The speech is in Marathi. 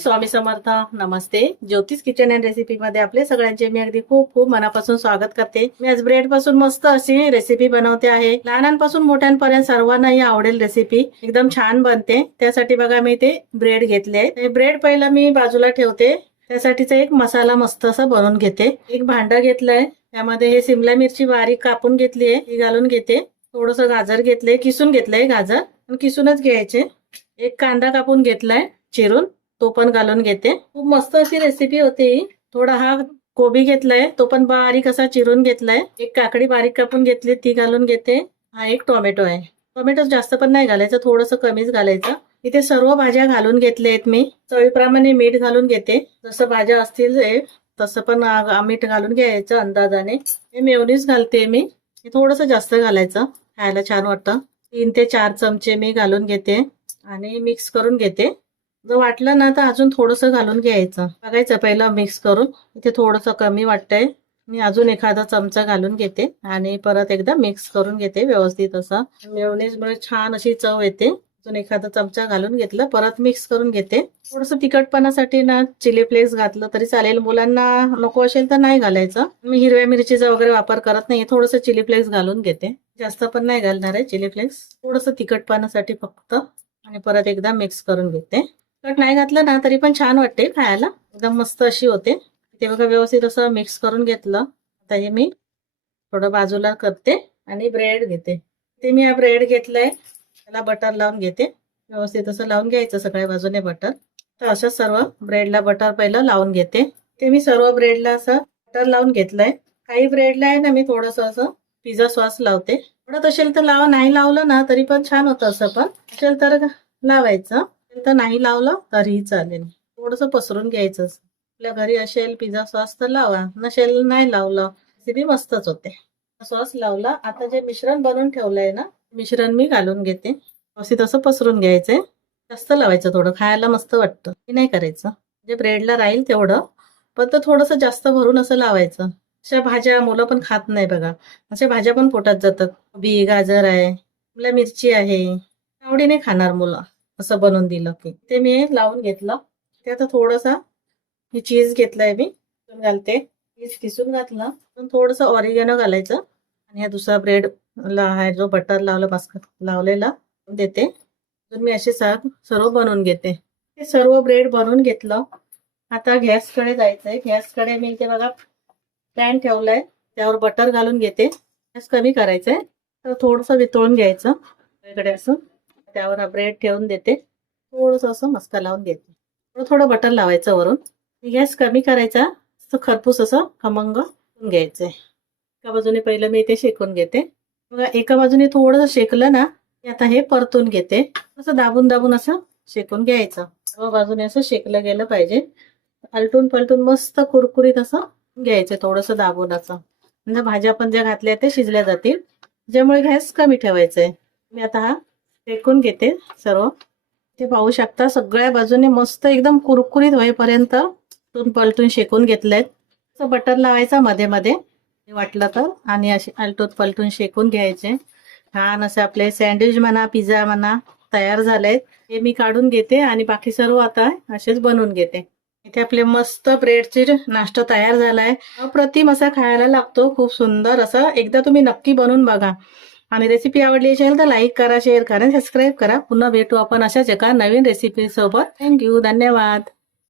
स्वामी समर्थ. नमस्ते. ज्योतिष किचन अँड रेसिपी मध्ये आपले सगळ्यांचे मी अगदी खूप खूप मनापासून स्वागत करते. मी आज ब्रेड पासून मस्त अशी रेसिपी बनवते आहे. लहानांपासून मोठ्यांपर्यंत सर्वांनाही आवडेल रेसिपी. एकदम छान बनते. त्यासाठी बघा मी ते ब्रेड घेतले. ब्रेड पहिला मी बाजूला ठेवते. त्यासाठीचा एक मसाला मस्त असा बनवून घेते. एक भांडा घेतलाय. त्यामध्ये हे सिमला मिरची बारीक कापून घेतली आहे, ती घालून घेते. थोडस गाजर घेतलंय, किसून घेतलंय गाजर, पण किसूनच घ्यायचे. एक कांदा कापून घेतलाय चिरून, तो पण घालून घेते. खूप मस्त अशी रेसिपी होती. थोडा हा कोबी घेतलाय, तो पण बारीक असा चिरून घेतलाय. एक काकडी बारीक कापून घेतली, ती घालून घेते. हा एक टोमॅटो आहे. टोमॅटो जास्त पण नाही घालायचं, थोडंसं कमीच घालायचं. इथे सर्व भाज्या घालून घेतल्या आहेत मी. चवीप्रमाणे मीठ घालून घेते. जसं भाज्या असतील तसं पण मीठ घालून घ्यायचं अंदाजाने. हे मेयोनीज घालते मी. हे थोडंसं जास्त घालायचं, खायला छान वाटतं. 3 ते 4 चमचे मी घालून घेते आणि मिक्स करून घेते. जर वाटलं ना तर अजून थोडंसं घालून घ्यायचं. बघायचं पहिलं मिक्स करून. इथे थोडंसं कमी वाटतंय, मी अजून एखादा चमचा घालून घेते आणि परत एकदा मिक्स करून घेते व्यवस्थित. असं मेयोनीजमुळे छान अशी चव येते. अजून एखादा चमचा घालून घेतलं, परत मिक्स करून घेते. थोडंसं तिखटपणासाठी ना चिली फ्लेक्स घातलं तरी चालेल. मुलांना नको असेल तर नाही घालायचं. मी हिरव्या मिरचीचा वगैरे वापर करत नाही. थोडंसं चिली फ्लेक्स घालून घेते. जास्त पण नाही घालणार आहे चिली फ्लेक्स, थोडंसं तिखटपणासाठी फक्त. आणि परत एकदा मिक्स करून घेते. तिखट नाही घातलं ना तरी पण छान वाटते खायला, एकदम मस्त अशी होते. ते बघा व्यवस्थित असं मिक्स करून घेतलं. आता हे मी थोडं बाजूला करते आणि ब्रेड घेते. ते मी हा ब्रेड घेतलाय, त्याला बटर लावून घेते. व्यवस्थित असं लावून घ्यायचं सगळ्या बाजूने बटर. तर असं सर्व ब्रेडला बटर पहिलं लावून घेते. ते मी सर्व ब्रेडला असं बटर लावून घेतलंय. काही ब्रेडला आहे ना मी थोडंसं असं पिझ्झा सॉस लावते. आवडत असेल तर लावा, नाही लावलं ना तरी पण छान होतं. असं पण असेल तर लावायचं, तर नाही लावलं तरीही चालेल. थोडंसं पसरून घ्यायचं. आपल्या घरी असेल पिझ्झा सॉस तर लावा, नसेल नाही लावलं रेसिपी मस्तच होते. सॉस लावला. आता जे मिश्रण बनवून ठेवलंय ना, मिश्रण मी घालून घेते. असे तसं पसरून घ्यायचंय. जास्त लावायचं, थोडं खायला मस्त वाटतं. हे नाही करायचं, जे ब्रेडला राहील तेवढं, पण तर थोडंसं जास्त भरून असं लावायचं. अशा भाज्या मुलं पण खात नाही बघा. अशा भाज्या पण पोटात जातात. कोबी, गाजर आहे, शिमला मिरची आहे, आवडीने खाणार मुलं असं बनवून दिलं की. ते मी लावून घेतलं. ते आता थोडंसं हे चीज घेतलंय मी, घालते. चीज किसून घातलं, पण थोडंसं ऑरिगॅनो घालायचं. आणि हा दुसरा ब्रेड आहे जो बटर लावलं मस्क लावलेला देते. तर मी असे सर्व बनवून घेते. हे सर्व ब्रेड बनवून घेतलं. आता गॅसकडे जायचंय. गॅसकडे मी ते बघा पॅन ठेवलाय, त्यावर बटर घालून घेते. गॅस कमी करायचंय, तर थोडंसं वितळून घ्यायचं इकडे असं. त्यावर हा ब्रेड ठेवून देते. थोडंसं असं मस्का लावून देते. थोडं बटर लावायचं वरून. गॅस कमी करायचा, खरपूस असं खमंग घ्यायचंय. एका बाजूने पहिलं मी ते शेकून घेते. बघा एका बाजूने थोडंसं शेकलं ना, आता हे परतून घेते. असं दाबून दाबून असं शेकून घ्यायचं. सर्व बाजूने असं शेकलं गेलं पाहिजे. आलटून पलटून मस्त कुरकुरीत असं घ्यायचं, थोडंसं दाबून असं. म्हणजे भाज्या पण ज्या घातल्या ते शिजल्या जातील. ज्यामुळे गॅस कमी ठेवायचंय. मी आता हा शेकून घेते सर्व. ते पाहू शकता सगळ्या बाजूने मस्त एकदम कुरकुरीत होईपर्यंत पलटून शेकून घेतलेत. असं बटर लावायचा मध्ये मध्ये वाटलं तर, आणि असे आलटून पलटून शेकून घ्यायचे. छान असे आपले सँडविच म्हणा, पिझ्झा म्हणा तयार झालेत. हे मी काढून घेते आणि बाकी सर्व आता असेच बनवून घेते. इथे आपले मस्त ब्रेडचे नाश्ता तयार झालाय. अप्रतिम असा खायला लागतो, खूप सुंदर असं. एकदा तुम्ही नक्की बनवून बघा. आणि रेसिपी आवडली असेल तर लाईक करा, शेअर करा, सबस्क्राईब करा. पुन्हा भेटू आपण अशाच एका नवीन रेसिपी सोबत. थँक्यू, धन्यवाद.